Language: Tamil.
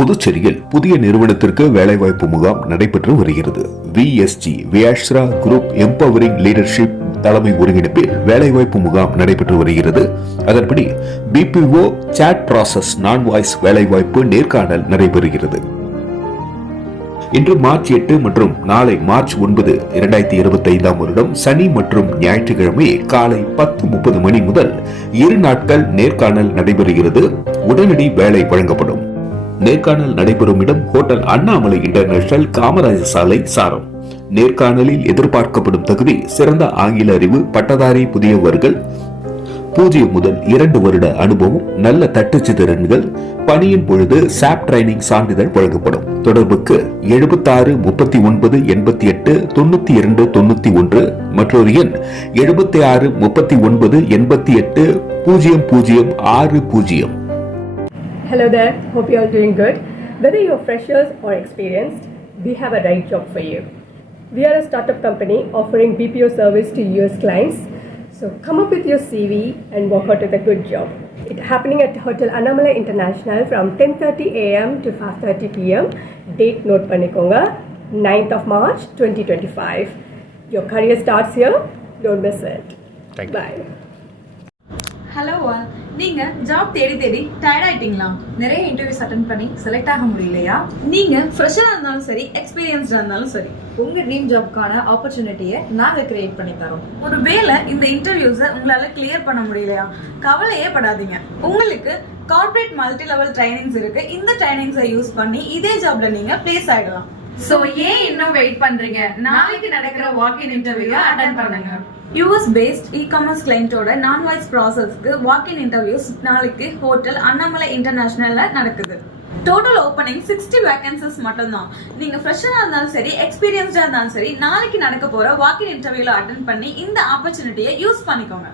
புதுச்சேரியில் புதிய நிறுவனத்திற்கு வேலைவாய்ப்பு முகாம் நடைபெற்று வருகிறது. விஎஸ்ஜி வியாஷ்ரா குரூப் எம்பவரிங் லீடர்ஷிப் தலைமை ஒருங்கிணைப்பில் வேலைவாய்ப்பு முகாம் நடைபெற்று வருகிறது. அதன்படி பிபிஓ சாட் ப்ராசஸ் நான் வாய்ஸ் வேலைவாய்ப்பு நேர்காணல் நடைபெறுகிறது. இன்று மார்ச் 8 மற்றும் நாளை மார்ச் 9, 2025 வருடம் சனி மற்றும் ஞாயிற்றுக்கிழமை காலை 10:30 மணி முதல் 2 நாட்கள் நேர்காணல் நடைபெறுகிறது. உடனடி வேலை வழங்கப்படும். நேர்காணல் நடைபெறும் இடம் ஹோட்டல் அண்ணாமலை இன்டர்நேஷனல், காமராஜர் சாலை, சாரம். நேர்காணலில் எதிர்பார்க்கப்படும் தகுதி சிறந்த ஆங்கில அறிவு, பட்டதாரி புதியவர்கள், 0 முதல் 2 வருட அனுபவம், நல்ல தட்டச்சு திறன்கள், பணியின் பொழுது சாப் ட்ரைனிங் சான்றிதழ் வழங்கப்படும். தொடர்புக்கு 76 39 88 92 91, மற்றொரு எண் 76 39 88 0060. Hello there, hope you are doing good. Whether you are freshers or experienced, we have a right job for you. We are a startup company offering BPO service to US clients. So come up with your CV and walk out with a good job. It's happening at Hotel Annamalai International from 10:30 a.m. to 5:30 p.m. Date note பண்ணிக்கோங்க, 9th of March 2025. Your career starts here. Don't miss it. Thank you. Bye. Hello all, நீங்க ஜாப் தேடி டயர்ட் ஆயிட்டீங்களா? நிறைய இன்டர்வியூஸ் அட்டெண்ட் பண்ணி செலக்ட் ஆக முடியலையா? நீங்க ஃப்ரெஷரா இருந்தாலும் சரி, எக்ஸ்பீரியன்ஸ்டா இருந்தாலும் சரி, உங்க ட்ரீம் ஜாப்க்கான ஆப்பர்ச்சுனிட்டியை நாங்க கிரியேட் பண்ணி தரோம். ஒருவேளை இந்த இன்டர்வியூஸை உங்களால கிளியர் பண்ண முடியலையா? கவலையே படாதீங்க. உங்களுக்கு கார்ப்பரேட் மல்டி லெவல் ட்ரைனிங்ஸ் இருக்கு. இந்த ட்ரைனிங்ஸை யூஸ் பண்ணி இதே ஜாப்ல நீங்க பிளேஸ் ஆயிடலாம். சோ ஏன் இன்னும் வெயிட் பண்றீங்க? நாளைக்கு நடக்கிற வாக்-இன் இன்டர்வியூ அட்டெண்ட் பண்ணுங்க. US based e-commerce கிளையண்டோட நான் வாய்ஸ் ப்ராசஸ்க்கு வாக்-இன் இன்டர்வியூஸ் நாளைக்கு ஹோட்டல் அண்ணாமலை இன்டர்நேஷனல்ல நடக்குது. டோட்டல் ஓப்பனிங் 60 வேகன்சிஸ் மட்டும்தான். நீங்க ஃப்ரெஷரா இருந்தாலும் சரி, எக்ஸ்பீரியன்ஸ்டா இருந்தாலும் சரி, நாளைக்கு நடக்க போற வாக்-இன் இன்டர்வியூல அட்டெண்ட் பண்ணி இந்த ஆப்பர்ச்சுனிட்டியை யூஸ் பண்ணிக்கோங்க.